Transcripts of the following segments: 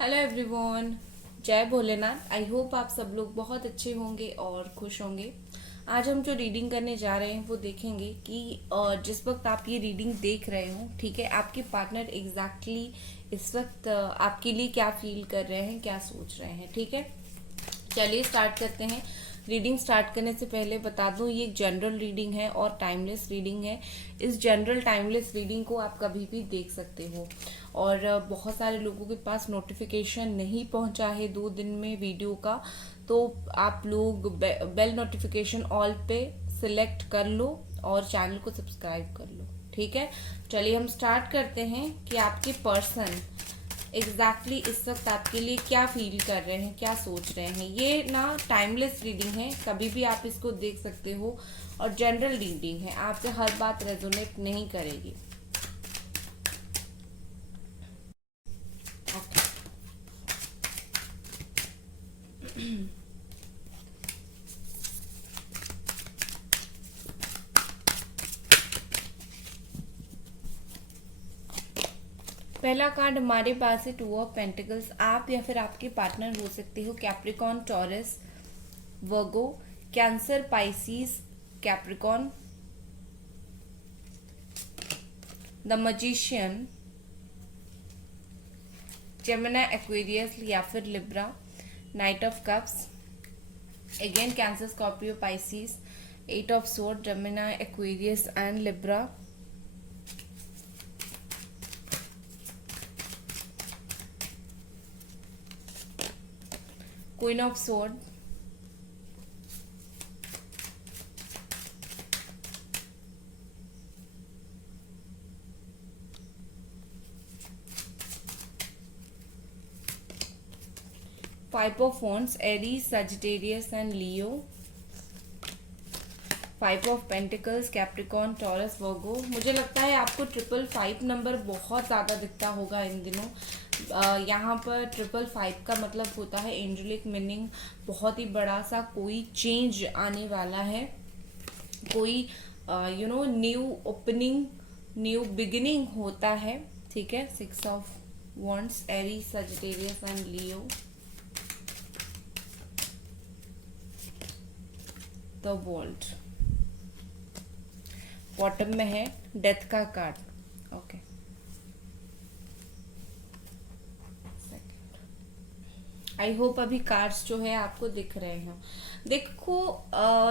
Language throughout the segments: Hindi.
Hello everyone. जय भोलेनाथ। आई होप आप सब लोग बहुत अच्छे होंगे और खुश होंगे। आज हम जो रीडिंग करने जा रहे हैं वो देखेंगे कि जिस वक्त आप ये रीडिंग देख रहे हो, ठीक है, आपके पार्टनर एग्जैक्टली इस वक्त आपके लिए क्या फील कर रहे हैं, क्या सोच रहे हैं। ठीक है, चलिए स्टार्ट करते हैं। रीडिंग स्टार्ट करने से पहले बता दूं, ये एक जनरल रीडिंग है और टाइमलेस रीडिंग है। इस जनरल टाइमलेस रीडिंग को आप कभी भी देख सकते हो। और बहुत सारे लोगों के पास नोटिफिकेशन नहीं पहुंचा है 2 दिन में वीडियो का, तो आप लोग बेल नोटिफिकेशन ऑल पे सिलेक्ट कर लो और चैनल को सब्सक्राइब कर लो। ठीक है, चलिए हम स्टार्ट करते हैं कि आपके पर्सन एग्जैक्टली इस वक्त आपके लिए क्या फील कर रहे हैं, क्या सोच रहे हैं। ये ना टाइमलेस रीडिंग है, कभी भी आप इसको देख सकते हो। और जनरल रीडिंग है, आपसे हर बात रेजोनेट नहीं करेगी। ओके, पहला कार्ड हमारे पास है टू ऑफ पेंटिकल्स। आप या फिर आपके पार्टनर हो सकते हो Capricorn, Taurus, Virgo, Cancer, Pisces, Capricorn, the magician, Gemini, Aquarius या फिर Libra, knight of cups, again Cancer, Scorpio, Pisces, eight of sword, Gemini, Aquarius and Libra, queen of sword, 5 of wands, Aries, Sagittarius and Leo, 5 of pentacles, Capricorn, Taurus, Virgo। मुझे लगता है आपको 555 नंबर बहुत ज़्यादा दिखता होगा इन दिनों। यहाँ पर 555 का मतलब होता है एंजेलिक मीनिंग, बहुत ही बड़ा सा कोई चेंज आने वाला है, कोई न्यू ओपनिंग, न्यू बिगिनिंग होता है। ठीक है, 6 of wands, Aries, Sagittarius and Leo, the world. Bottom में है डेथ का कार्ड। ओके, आई होप अभी कार्ड्स जो है आपको दिख रहे हो।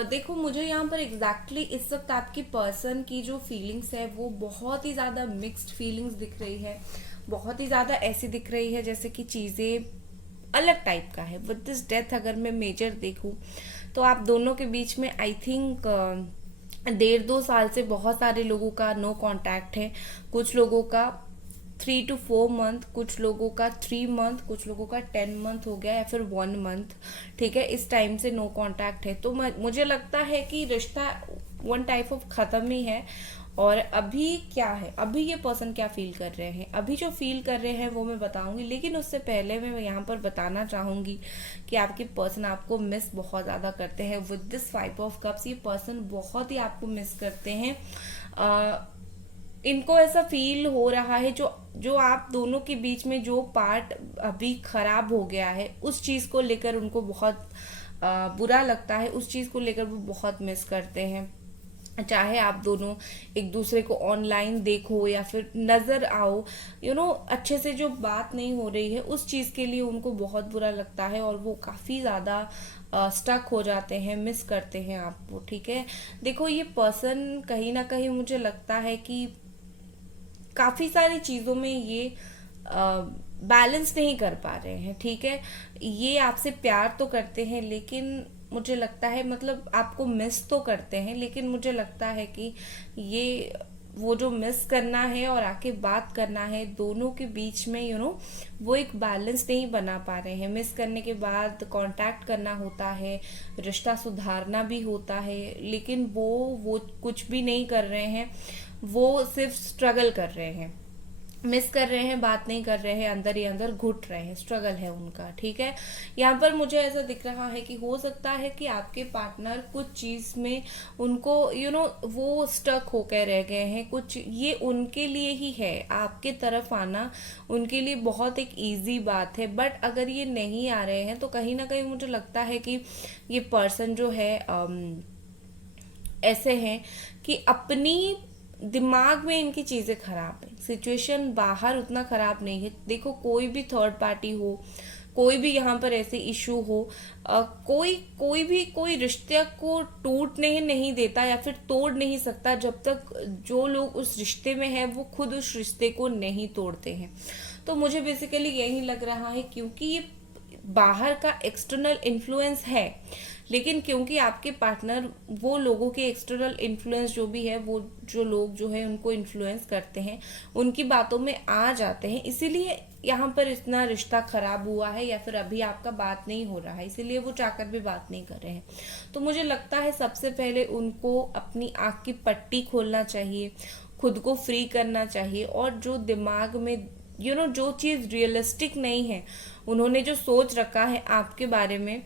देखो मुझे यहाँ पर एग्जैक्टली इस वक्त आपकी पर्सन की जो फीलिंग्स है वो बहुत ही ज्यादा मिक्स्ड फीलिंग्स दिख रही है, बहुत ही ज्यादा ऐसी दिख रही है जैसे कि चीजें अलग टाइप का है। विद दिस डेथ अगर मैं मेजर देखूं तो आप दोनों के बीच में आई थिंक 1.5-2 साल से बहुत सारे लोगों का नो कांटेक्ट है। कुछ लोगों का 3 to 4 मंथ, कुछ लोगों का 3 मंथ, कुछ लोगों का 10 मंथ हो गया या फिर 1 मंथ। ठीक है, इस टाइम से नो कांटेक्ट है। तो मुझे लगता है कि रिश्ता वन टाइप ऑफ खत्म ही है। और अभी क्या है, अभी ये पर्सन क्या फील कर रहे हैं, अभी जो फील कर रहे हैं वो मैं बताऊंगी। लेकिन उससे पहले मैं यहाँ पर बताना चाहूंगी कि आपके पर्सन आपको मिस बहुत ज्यादा करते हैं। विद दिस 5 ऑफ कप्स ये पर्सन बहुत ही आपको मिस करते हैं। इनको ऐसा फील हो रहा है, जो जो आप दोनों के बीच में जो पार्ट अभी खराब हो गया है उस चीज को लेकर उनको बहुत बुरा लगता है, उस चीज को लेकर वो बहुत मिस करते हैं। चाहे आप दोनों एक दूसरे को ऑनलाइन देखो या फिर नजर आओ, अच्छे से जो बात नहीं हो रही है उस चीज के लिए उनको बहुत बुरा लगता है और वो काफी ज्यादा स्टक हो जाते हैं, मिस करते हैं आपको। ठीक है, देखो ये पर्सन कहीं ना कहीं मुझे लगता है कि काफी सारी चीजों में ये बैलेंस नहीं कर पा रहे हैं। ठीक है, ये आपसे प्यार तो करते हैं लेकिन मुझे लगता है, मतलब आपको मिस तो करते हैं लेकिन मुझे लगता है कि ये वो जो मिस करना है और आके बात करना है दोनों के बीच में वो एक बैलेंस नहीं बना पा रहे हैं। मिस करने के बाद कांटेक्ट करना होता है, रिश्ता सुधारना भी होता है, लेकिन वो कुछ भी नहीं कर रहे हैं, वो सिर्फ स्ट्रगल कर रहे हैं। मिस कर रहे हैं, बात नहीं कर रहे हैं, अंदर ही अंदर घुट रहे हैं, स्ट्रगल है उनका। ठीक है, यहाँ पर मुझे ऐसा दिख रहा है कि हो सकता है कि आपके पार्टनर कुछ चीज में उनको वो स्टक होकर रह गए हैं। कुछ ये उनके लिए ही है, आपके तरफ आना उनके लिए बहुत एक इजी बात है, बट अगर ये नहीं आ रहे हैं तो कहीं ना कहीं मुझे लगता है कि ये पर्सन जो है ऐसे हैं कि अपनी दिमाग में इनकी चीजें खराब है। सिचुएशन बाहर उतना खराब नहीं है। देखो, कोई भी थर्ड पार्टी हो, कोई भी यहाँ पर ऐसे इशू हो, कोई रिश्ते को टूटने नहीं देता या फिर तोड़ नहीं सकता जब तक जो लोग उस रिश्ते में है वो खुद उस रिश्ते को नहीं तोड़ते हैं। तो मुझे बेसिकली यही लग रहा है, क्योंकि ये बाहर का एक्सटर्नल इन्फ्लुएंस है, लेकिन क्योंकि आपके पार्टनर वो लोगों के एक्सटर्नल इन्फ्लुएंस जो भी है, वो जो लोग जो है उनको इन्फ्लुएंस करते हैं, उनकी बातों में आ जाते हैं, इसीलिए यहाँ पर इतना रिश्ता खराब हुआ है, या फिर अभी आपका बात नहीं हो रहा है, इसीलिए वो चाहकर भी बात नहीं कर रहे हैं। तो मुझे लगता है सबसे पहले उनको अपनी आँख की पट्टी खोलना चाहिए, खुद को फ्री करना चाहिए, और जो दिमाग में जो चीज रियलिस्टिक नहीं है, उन्होंने जो सोच रखा है आपके बारे में,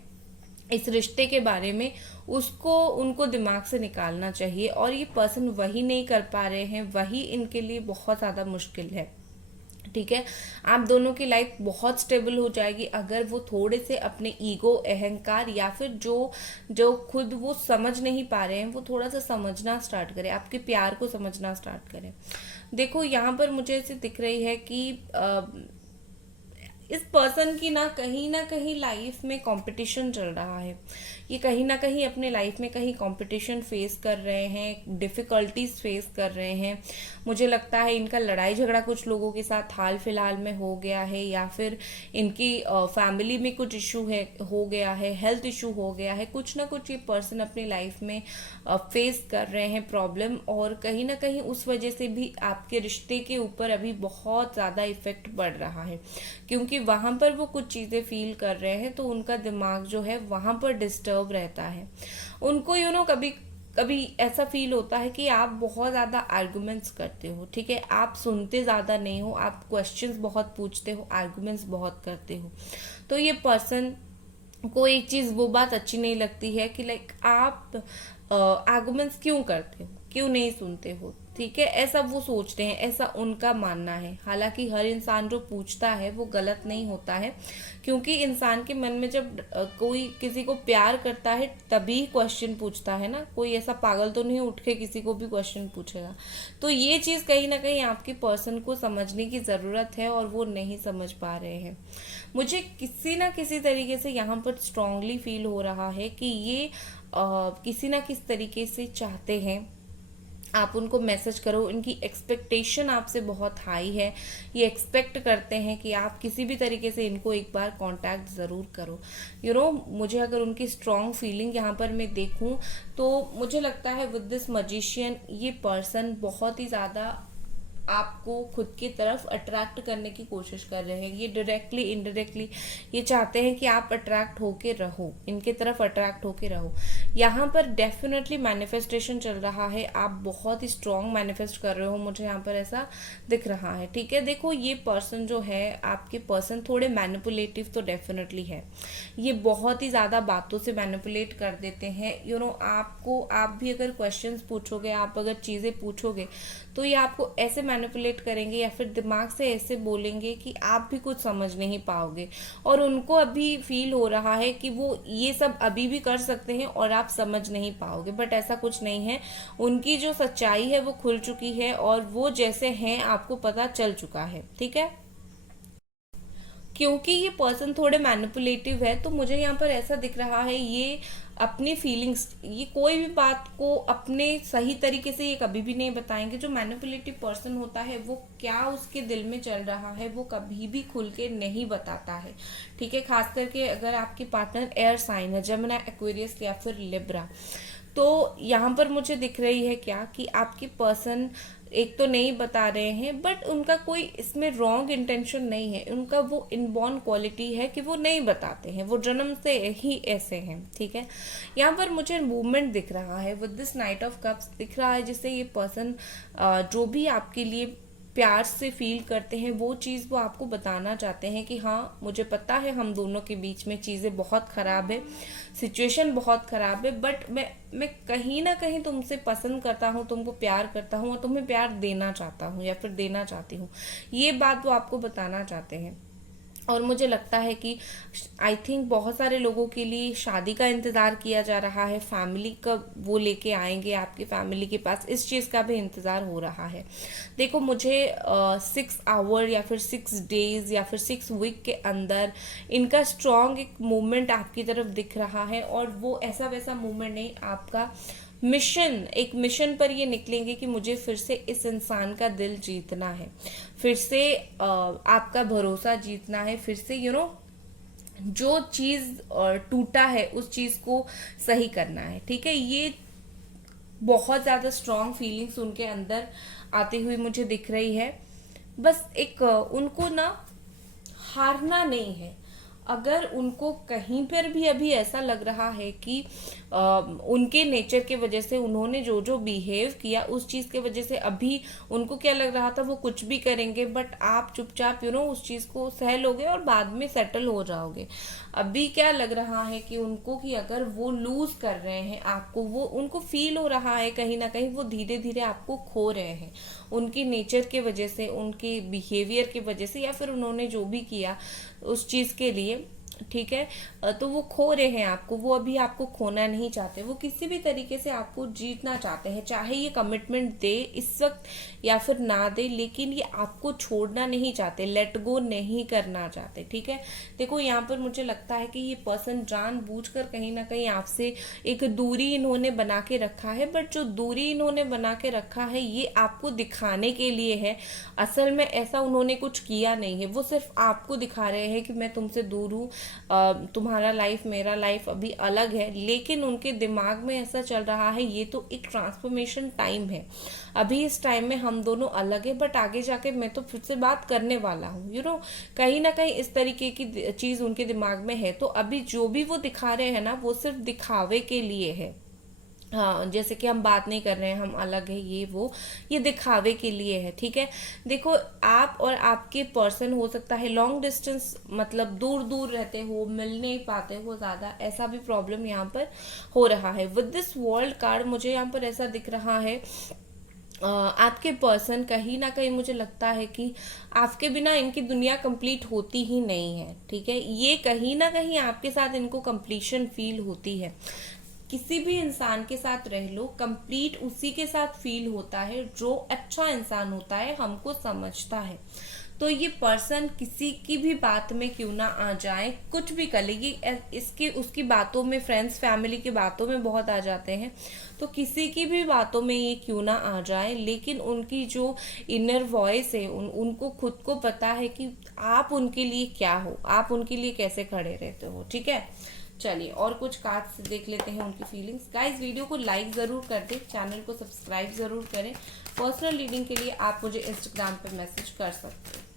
इस रिश्ते के बारे में, उसको उनको दिमाग से निकालना चाहिए। और ये पर्सन वही नहीं कर पा रहे हैं, वही इनके लिए बहुत ज्यादा मुश्किल है। ठीक है, आप दोनों की लाइफ बहुत स्टेबल हो जाएगी अगर वो थोड़े से अपने ईगो, अहंकार, या फिर जो जो खुद वो समझ नहीं पा रहे हैं वो थोड़ा सा समझना स्टार्ट करें, आपके प्यार को समझना स्टार्ट करें। देखो, यहाँ पर मुझे ऐसे दिख रही है कि इस पर्सन की ना कहीं लाइफ में कंपटीशन चल रहा है। ये कहीं ना कहीं अपने लाइफ में कहीं कंपटीशन फेस कर रहे हैं, डिफिकल्टीज फेस कर रहे हैं। मुझे लगता है इनका लड़ाई झगड़ा कुछ लोगों के साथ हाल फिलहाल में हो गया है, या फिर इनकी फैमिली में कुछ इशू है, हो गया है, हेल्थ इशू हो गया है, कुछ ना कुछ ये पर्सन अपनी लाइफ में फेस कर रहे हैं प्रॉब्लम, और कहीं ना कहीं उस वजह से भी आपके रिश्ते के ऊपर अभी बहुत ज्यादा इफेक्ट पड़ रहा है, क्योंकि वहां पर वो कुछ चीजें फील कर रहे हैं, तो उनका दिमाग जो है वहां पर डिस्टर्ब रहता है। उनको कभी कभी ऐसा फील होता है कि आप बहुत ज्यादा आर्गुमेंट्स करते हो। ठीक है, आप सुनते ज्यादा नहीं हो, आप क्वेश्चंस बहुत पूछते हो, आर्गुमेंट्स बहुत करते हो। तो ये पर्सन को एक चीज वो बात अच्छी नहीं लगती है कि लाइक आप आर्गुमेंट्स क्यों करते हो, क्यों नहीं सुनते हो। ठीक है, ऐसा वो सोचते हैं, ऐसा उनका मानना है। हालांकि हर इंसान जो पूछता है वो गलत नहीं होता है, क्योंकि इंसान के मन में जब कोई किसी को प्यार करता है तभी क्वेश्चन पूछता है ना। कोई ऐसा पागल तो नहीं उठ के किसी को भी क्वेश्चन पूछेगा। तो ये चीज कहीं ना कहीं आपकी पर्सन को समझने की जरूरत है, और वो नहीं समझ पा रहे हैं। मुझे किसी ना किसी तरीके से यहाँ पर स्ट्रांगली फील हो रहा है कि ये किसी ना किसी तरीके से चाहते हैं आप उनको मैसेज करो। इनकी एक्सपेक्टेशन आपसे बहुत हाई है, ये एक्सपेक्ट करते हैं कि आप किसी भी तरीके से इनको एक बार कांटेक्ट ज़रूर करो। मुझे अगर उनकी स्ट्रॉन्ग फीलिंग यहाँ पर मैं देखूं तो मुझे लगता है विद दिस मजिशियन ये पर्सन बहुत ही ज़्यादा आपको खुद की तरफ अट्रैक्ट करने की कोशिश कर रहे हैं। ये डायरेक्टली इनडायरेक्टली ये चाहते हैं कि आप अट्रैक्ट होके रहो, इनके तरफ अट्रैक्ट होके रहो। यहाँ पर डेफिनेटली मैनिफेस्टेशन चल रहा है, आप बहुत ही स्ट्रॉन्ग मैनिफेस्ट कर रहे हो, मुझे यहाँ पर ऐसा दिख रहा है। ठीक है, देखो ये पर्सन जो है, आपके पर्सन थोड़े मैनिपुलेटिव तो डेफिनेटली है। ये बहुत ही ज्यादा बातों से मैनिपुलेट कर देते हैं। आपको, आप भी अगर क्वेश्चंस पूछोगे, आप अगर चीजें पूछोगे, तो ये आपको ऐसे मैनिपुलेट करेंगे या फिर दिमाग से ऐसे बोलेंगे कि आप भी कुछ समझ नहीं पाओगे। और उनको अभी फील हो रहा है कि वो ये सब अभी भी कर सकते हैं और आप समझ नहीं पाओगे, बट ऐसा कुछ नहीं है। उनकी जो सच्चाई है वो खुल चुकी है, और वो जैसे हैं आपको पता चल चुका है। ठीक है, क्योंकि ये पर्सन थोड़े मैनिपुलेटिव है, तो मुझे यहाँ पर ऐसा दिख रहा है ये अपनी फीलिंग्स, ये कोई भी बात को अपने सही तरीके से ये कभी भी नहीं बताएंगे। जो मैनिपुलेटिव पर्सन होता है वो क्या उसके दिल में चल रहा है वो कभी भी खुल के नहीं बताता है। ठीक है, खास करके अगर आपके पार्टनर एयर साइन है, जेमिनी, एक्वेरियस या फिर लिब्रा, तो यहाँ पर मुझे दिख रही है क्या कि आपके पर्सन एक तो नहीं बता रहे हैं, बट उनका कोई इसमें रॉन्ग इंटेंशन नहीं है। उनका वो इनबॉर्न क्वालिटी है कि वो नहीं बताते हैं, वो जन्म से ही ऐसे हैं। ठीक है, यहाँ पर मुझे मूवमेंट दिख रहा है with this night of cups दिख रहा है, जिससे ये पर्सन जो भी आपके लिए प्यार से फील करते हैं, वो चीज़ वो आपको बताना चाहते हैं कि हाँ मुझे पता है हम दोनों के बीच में चीज़ें बहुत ख़राब है, सिचुएशन बहुत ख़राब है, बट मैं कहीं ना कहीं तुमसे पसंद करता हूँ, तुमको प्यार करता हूँ और तुम्हें प्यार देना चाहता हूँ या फिर देना चाहती हूँ। ये बात वो आपको बताना चाहते हैं। और मुझे लगता है कि आई थिंक बहुत सारे लोगों के लिए शादी का इंतज़ार किया जा रहा है, फैमिली कब वो लेके आएंगे आपकी फैमिली के पास, इस चीज़ का भी इंतज़ार हो रहा है। देखो मुझे 6 आवर या फिर 6 डेज या फिर 6 वीक के अंदर इनका स्ट्रॉन्ग एक मूवमेंट आपकी तरफ दिख रहा है, और वो ऐसा वैसा मूवमेंट नहीं, आपका मिशन, एक मिशन पर ये निकलेंगे कि मुझे फिर से इस इंसान का दिल जीतना है, फिर से आपका भरोसा जीतना है, फिर से जो चीज टूटा है उस चीज को सही करना है। ठीक है, ये बहुत ज्यादा स्ट्रॉन्ग फीलिंग्स उनके अंदर आती हुई मुझे दिख रही है। बस एक उनको ना हारना नहीं है। अगर उनको कहीं पर भी अभी ऐसा लग रहा है कि उनके नेचर के वजह से उन्होंने जो जो बिहेव किया उस चीज़ के वजह से अभी उनको क्या लग रहा था वो कुछ भी करेंगे, बट आप चुपचाप उस चीज़ को सह लोगे और बाद में सेटल हो जाओगे। अभी क्या लग रहा है कि उनको कि अगर वो लूज कर रहे हैं आपको, वो उनको फील हो रहा है कहीं ना कहीं वो धीरे धीरे आपको खो रहे हैं, उनकी नेचर के वजह से, उनके बिहेवियर की वजह से, या फिर उन्होंने जो भी किया उस चीज़ के लिए। ठीक है, तो वो खो रहे हैं आपको, वो अभी आपको खोना नहीं चाहते, वो किसी भी तरीके से आपको जीतना चाहते हैं, चाहे ये कमिटमेंट दे इस वक्त या फिर ना दे, लेकिन ये आपको छोड़ना नहीं चाहते, लेट गो नहीं करना चाहते। ठीक है, देखो यहाँ पर मुझे लगता है कि ये पर्सन जानबूझकर कहीं ना कहीं आपसे एक दूरी इन्होंने बना के रखा है, बट जो दूरी इन्होंने बना के रखा है ये आपको दिखाने के लिए है। असल में ऐसा उन्होंने कुछ किया नहीं है, वो सिर्फ आपको दिखा रहे हैं कि मैं तुमसे दूर हूँ, तुम्हारा लाइफ मेरा लाइफ अभी अलग है, लेकिन उनके दिमाग में ऐसा चल रहा है ये तो एक ट्रांसफॉर्मेशन टाइम है, अभी इस टाइम में हम दोनों अलग है, बट आगे जाके मैं तो फिर से बात करने वाला हूँ। कहीं ना कहीं इस तरीके की चीज उनके दिमाग में है। तो अभी जो भी वो दिखा रहे हैं ना वो सिर्फ दिखावे के लिए है। हाँ, जैसे कि हम बात नहीं कर रहे हैं, हम अलग है, ये दिखावे के लिए है। ठीक है, देखो आप और आपके पर्सन हो सकता है लॉन्ग डिस्टेंस, मतलब दूर दूर रहते हो, मिल नहीं पाते हो ज्यादा, ऐसा भी प्रॉब्लम यहाँ पर हो रहा है। विद दिस वर्ल्ड कार्ड मुझे यहाँ पर ऐसा दिख रहा है आपके पर्सन कहीं ना कहीं मुझे लगता है कि आपके बिना इनकी दुनिया कंप्लीट होती ही नहीं है। ठीक है, ये कहीं ना कहीं आपके साथ इनको कंप्लीशन फील होती है। किसी भी इंसान के साथ रह लो, कंप्लीट उसी के साथ फील होता है जो अच्छा इंसान होता है, हमको समझता है। तो ये पर्सन किसी की भी बात में क्यों ना आ जाए, कुछ भी कर ले, ये इसकी उसकी बातों में, फ्रेंड्स फैमिली की बातों में बहुत आ जाते हैं, तो किसी की भी बातों में ये क्यों ना आ जाए, लेकिन उनकी जो इनर वॉइस है उनको खुद को पता है कि आप उनके लिए क्या हो, आप उनके लिए कैसे खड़े रहते हो। ठीक है, चलिए और कुछ कार्ड्स देख लेते हैं उनकी फीलिंग्स। गाइस वीडियो को लाइक ज़रूर कर दें, चैनल को सब्सक्राइब ज़रूर करें। पर्सनल रीडिंग के लिए आप मुझे इंस्टाग्राम पर मैसेज कर सकते हैं।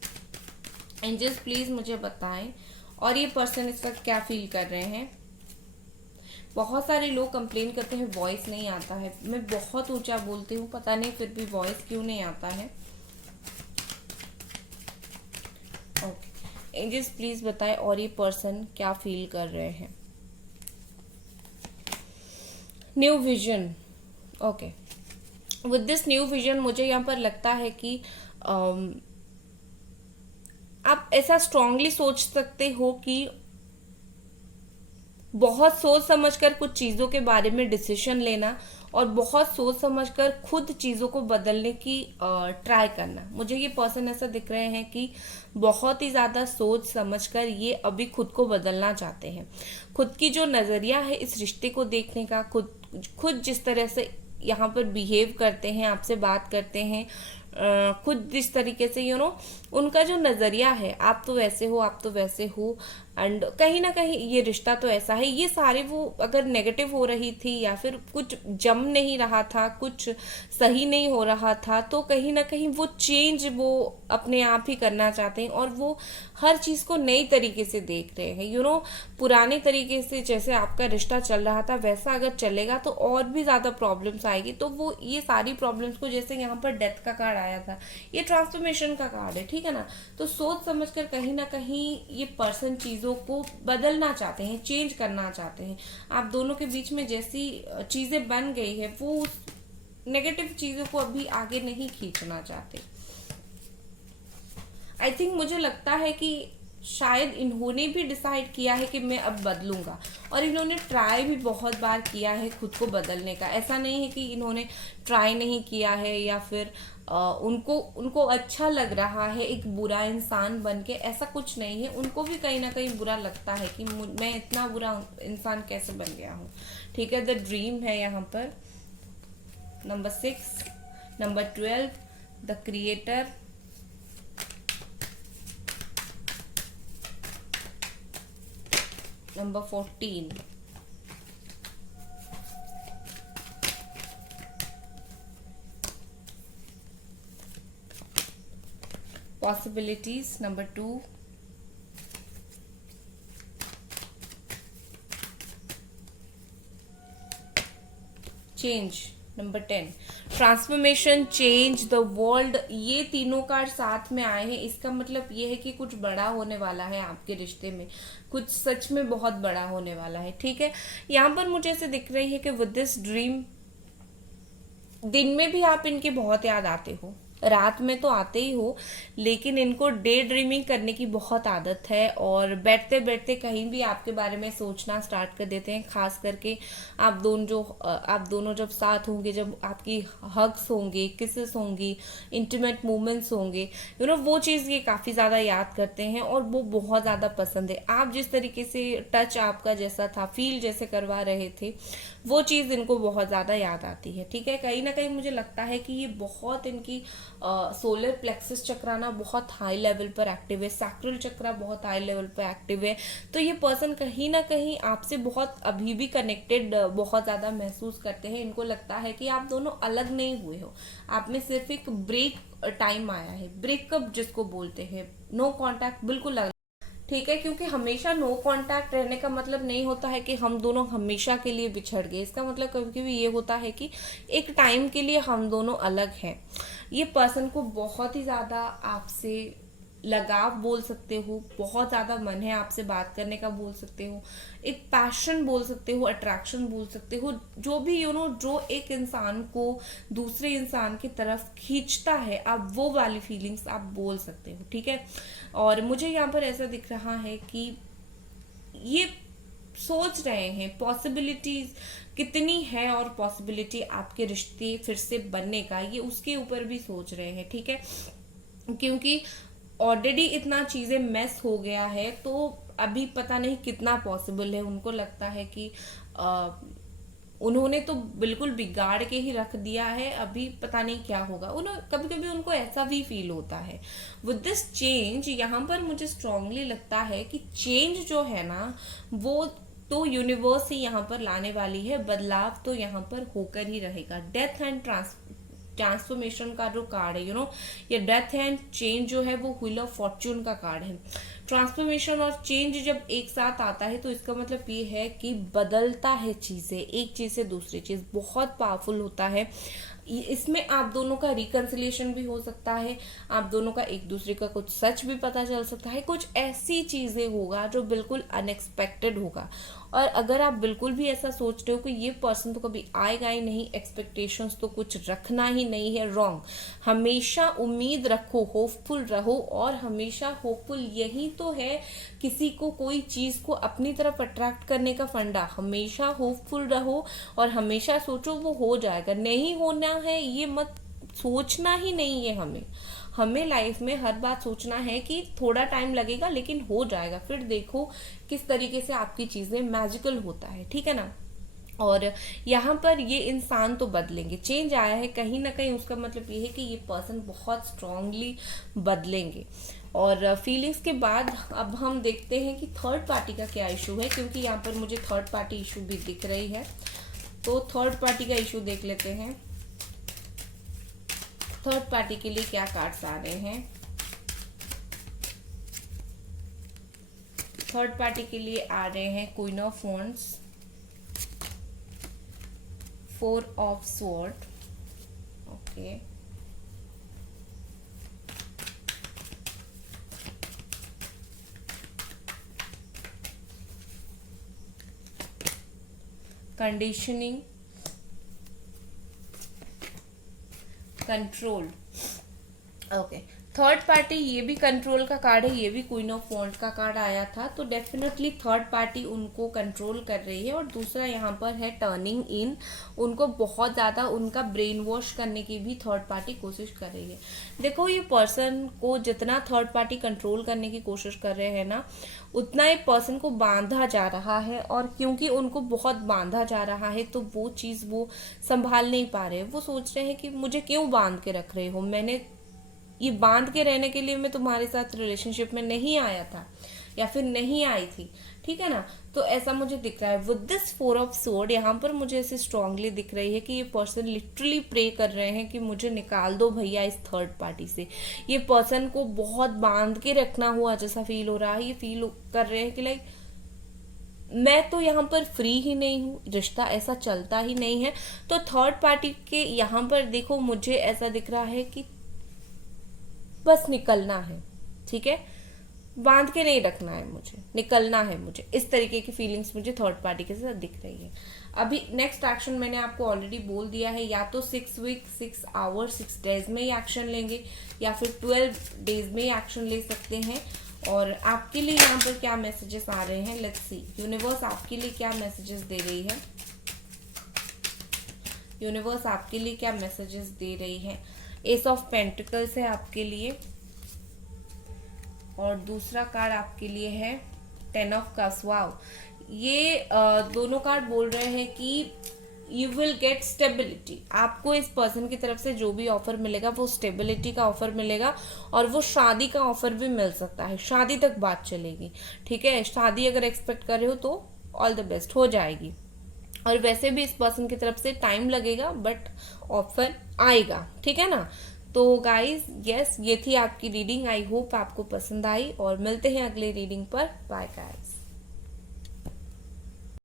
एंजल्स प्लीज़ मुझे बताएं और ये पर्सन इस वक्त क्या फील कर रहे हैं। बहुत सारे लोग कंप्लेन करते हैं वॉइस नहीं आता है, मैं बहुत ऊंचा बोलती हूँ, पता नहीं फिर भी वॉइस क्यों नहीं आता है। ओके, एंजल्स प्लीज़ बताएं और ये पर्सन क्या फील कर रहे हैं। New vision, okay, with this new vision मुझे यहाँ पर लगता है कि आप ऐसा स्ट्रांगली सोच सकते हो कि बहुत सोच समझकर कुछ चीज़ों के बारे में डिसीजन लेना और बहुत सोच समझकर खुद चीज़ों को बदलने की ट्राई करना। मुझे ये पर्सन ऐसा दिख रहे हैं कि बहुत ही ज़्यादा सोच समझकर ये अभी खुद को बदलना चाहते हैं। खुद की जो नज़रिया है इस रिश्ते को देखने का, खुद जिस तरह से यहाँ पर बिहेव करते हैं, आपसे बात करते हैं, खुद जिस तरीके से उनका जो नज़रिया है, आप तो वैसे हो, आप तो वैसे हो, एंड कहीं ना कहीं ये रिश्ता तो ऐसा है, ये सारे वो अगर नेगेटिव हो रही थी या फिर कुछ जम नहीं रहा था, कुछ सही नहीं हो रहा था, तो कहीं ना कहीं वो चेंज वो अपने आप ही करना चाहते हैं और वो हर चीज को नई तरीके से देख रहे हैं। पुराने तरीके से जैसे आपका रिश्ता चल रहा था वैसा अगर चलेगा तो और भी ज्यादा प्रॉब्लम्स आएगी। तो वो ये सारी प्रॉब्लम्स को, जैसे यहाँ पर डेथ का कार्ड आया था, ये ट्रांसफॉर्मेशन का कार्ड है, ठीक है ना। तो सोच समझकर कहीं ना कहीं ये पर्सन चीजों को बदलना चाहते हैं, चेंज करना चाहते हैं। आप दोनों के बीच में जैसी चीजें बन गई है वो उस नेगेटिव चीजों को अभी आगे नहीं खींचना चाहते। आई थिंक मुझे लगता है कि शायद इन्होंने भी डिसाइड किया है कि मैं अब बदलूंगा, और इन्होंने ट्राई भी बहुत बार किया है खुद को बदलने का। ऐसा नहीं है कि इन्होंने ट्राई नहीं किया है या फिर उनको उनको अच्छा लग रहा है एक बुरा इंसान बन के, ऐसा कुछ नहीं है। उनको भी कहीं ना कहीं बुरा लगता है कि मैं इतना बुरा इंसान कैसे बन गया हूँ, ठीक है। द ड्रीम है यहाँ पर, number 6, number 12, the creator, number 14, possibilities, number 2, change, number 10, transformation, change, the world. ये तीनों कार्ड साथ में आए हैं, इसका मतलब ये है कि कुछ बड़ा होने वाला है आपके रिश्ते में, कुछ सच में बहुत बड़ा होने वाला है, ठीक है। यहाँ पर मुझे ऐसे दिख रही है कि विद दिस ड्रीम, दिन में भी आप इनकी बहुत याद आते हो, रात में तो आते ही हो, लेकिन इनको डे ड्रीमिंग करने की बहुत आदत है और बैठते बैठते कहीं भी आपके बारे में सोचना स्टार्ट कर देते हैं। खास करके आप दोनों जब साथ होंगे, जब आपकी हग्स होंगे, किसेस होंगी, इंटीमेट मोमेंट्स होंगे, वो चीज़ ये काफ़ी ज़्यादा याद करते हैं और वो बहुत ज़्यादा पसंद है। आप जिस तरीके से टच आपका जैसा था, फील जैसे करवा रहे थे, वो चीज़ इनको बहुत ज़्यादा याद आती है, ठीक है। कहीं ना कहीं मुझे लगता है कि ये बहुत इनकी सोलर प्लेक्सस चक्राना बहुत हाई लेवल पर एक्टिव है, सैक्रल चक्रा बहुत हाई लेवल पर एक्टिव है। तो ये पर्सन कहीं ना कहीं आपसे बहुत अभी भी कनेक्टेड बहुत ज़्यादा महसूस करते हैं। इनको लगता है कि आप दोनों अलग नहीं हुए हो, आप में सिर्फ एक ब्रेक टाइम आया है, ब्रेकअप जिसको बोलते हैं, नो कॉन्टैक्ट बिल्कुल अलग, ठीक है। क्योंकि हमेशा नो कांटेक्ट रहने का मतलब नहीं होता है कि हम दोनों हमेशा के लिए बिछड़ गए। इसका मतलब कभी कभी ये होता है कि एक टाइम के लिए हम दोनों अलग हैं। ये पर्सन को बहुत ही ज़्यादा आपसे लगाव बोल सकते हो, बहुत ज़्यादा मन है आपसे बात करने का बोल सकते हो, एक पैशन बोल सकते हो, अट्रैक्शन बोल सकते हो, जो भी जो एक इंसान को दूसरे इंसान की तरफ खींचता है, आप वो वाली फीलिंग्स आप बोल सकते हो, ठीक है। और मुझे यहाँ पर ऐसा दिख रहा है कि ये सोच रहे हैं पॉसिबिलिटीज कितनी है, और पॉसिबिलिटी आपके रिश्ते फिर से बनने का, ये उसके ऊपर भी सोच रहे हैं, ठीक है। क्योंकि ऑलरेडी इतना चीजें मेस हो गया है, तो अभी पता नहीं कितना पॉसिबल है। उनको लगता है कि उन्होंने तो बिल्कुल बिगाड़ के ही रख दिया है, अभी पता नहीं क्या होगा। कभी कभी उनको ऐसा भी फील होता है। विद दिस चेंज, यहाँ पर मुझे स्ट्रांगली लगता है कि चेंज जो है ना, वो तो यूनिवर्स ही यहाँ पर लाने वाली है, बदलाव तो यहाँ पर होकर ही रहेगा। डेथ एंड ट्रांसफॉर्मेशन का जो कार्ड है, ये डेथ एंड चेंज जो है वो व्हील ऑफ फॉर्च्यून का कार्ड है। ट्रांसफॉर्मेशन और चेंज जब एक साथ आता है तो इसका मतलब ये है कि बदलता है चीजें, एक चीज से दूसरी चीज, बहुत पावरफुल होता है। इसमें आप दोनों का रिकंसिलिएशन भी हो सकता है, आप दोनों का एक दूसरे का कुछ सच भी पता चल सकता है, कुछ ऐसी चीजें होगा जो बिल्कुल अनएक्सपेक्टेड होगा। और अगर आप बिल्कुल भी ऐसा सोच रहे हो कि ये पर्सन तो कभी आएगा ही नहीं, एक्सपेक्टेशंस तो कुछ रखना ही नहीं है, रॉन्ग। हमेशा उम्मीद रखो, होपफुल रहो, और हमेशा होपफुल यही तो है किसी को कोई चीज को अपनी तरफ अट्रैक्ट करने का फंडा। हमेशा होपफुल रहो और हमेशा सोचो वो हो जाएगा। नहीं होना है ये मत सोचना ही नहीं है। हमें लाइफ में हर बात सोचना है कि थोड़ा टाइम लगेगा लेकिन हो जाएगा, फिर देखो किस तरीके से आपकी चीजें मैजिकल होता है, ठीक है ना। और यहाँ पर ये इंसान तो बदलेंगे, चेंज आया है, कहीं ना कहीं उसका मतलब ये है कि ये पर्सन बहुत स्ट्रांगली बदलेंगे। और फीलिंग्स के बाद अब हम देखते हैं कि थर्ड पार्टी का क्या इशू है, क्योंकि यहाँ पर मुझे थर्ड पार्टी इशू भी दिख रही है। तो थर्ड पार्टी का इशू देख लेते हैं। थर्ड पार्टी के लिए क्या कार्ड्स आ रहे हैं। थर्ड पार्टी के लिए आ रहे हैं queen of wands, 4 of sword, okay, conditioning, control, okay. Third party, ये भी कंट्रोल का कार्ड है, ये भी क्वीन ऑफ वॉन्ड का कार्ड आया था। तो डेफिनेटली थर्ड पार्टी उनको कंट्रोल कर रही है। और दूसरा यहाँ पर है टर्निंग इन, उनको बहुत ज़्यादा उनका ब्रेन वॉश करने की भी थर्ड पार्टी कोशिश कर रही है। देखो, ये पर्सन को जितना थर्ड पार्टी कंट्रोल करने की कोशिश कर रहे हैं ना, उतना ये पर्सन को बांधा जा रहा है। और क्योंकि उनको बहुत बांधा जा रहा है तो वो चीज़ वो संभाल नहीं पा रहे। वो सोच रहे हैं कि मुझे क्यों बांध के रख रहे हो, मैंने ये बांध के रहने के लिए मैं तुम्हारे साथ रिलेशनशिप में नहीं आया था या फिर नहीं आई थी, ठीक है ना। तो ऐसा मुझे दिख रहा है। विद दिस 4 ऑफ स्वॉर्ड यहाँ पर मुझे ऐसे स्ट्रांगली दिख रही है कि ये पर्सन लिटरली प्रे कर रहे हैं कि मुझे निकाल दो भैया इस थर्ड पार्टी से। ये पर्सन को बहुत बांध के रखना हुआ जैसा फील हो रहा है। ये फील कर रहे हैं कि लाइक मैं तो यहाँ पर फ्री ही नहीं हूँ, रिश्ता ऐसा चलता ही नहीं है। तो थर्ड पार्टी के यहाँ पर देखो, मुझे ऐसा दिख रहा है कि बस निकलना है, ठीक है, बांध के नहीं रखना है, मुझे निकलना है, मुझे इस तरीके की फीलिंग्स मुझे थर्ड पार्टी के साथ दिख रही है। अभी नेक्स्ट एक्शन मैंने आपको ऑलरेडी बोल दिया है, या तो 6 वीक 6 आवर 6 डेज में ही एक्शन लेंगे या फिर 12 डेज में ही एक्शन ले सकते हैं। और आपके लिए यहाँ पर क्या मैसेजेस आ रहे हैं, लेट्स सी। यूनिवर्स आपके लिए क्या मैसेजेस दे रही है, यूनिवर्स आपके लिए क्या मैसेजेस दे रही है। एस ऑफ पेंटिकल्स है आपके लिए, और दूसरा कार्ड आपके लिए है 10 ऑफ कप्स। वाओ, ये दोनों कार्ड बोल रहे हैं कि यू विल गेट स्टेबिलिटी। आपको इस पर्सन की तरफ से जो भी ऑफर मिलेगा वो स्टेबिलिटी का ऑफर मिलेगा, और वो शादी का ऑफर भी मिल सकता है। शादी तक बात चलेगी, ठीक है। शादी अगर एक्सपेक्ट कर रहे हो तो ऑल द बेस्ट, हो जाएगी। और वैसे भी इस पर्सन की तरफ से टाइम लगेगा बट ऑफर आएगा, ठीक है ना। तो गाइज यस, ये थी आपकी रीडिंग। आई होप आपको पसंद आई, और मिलते हैं अगले रीडिंग पर। Bye guys.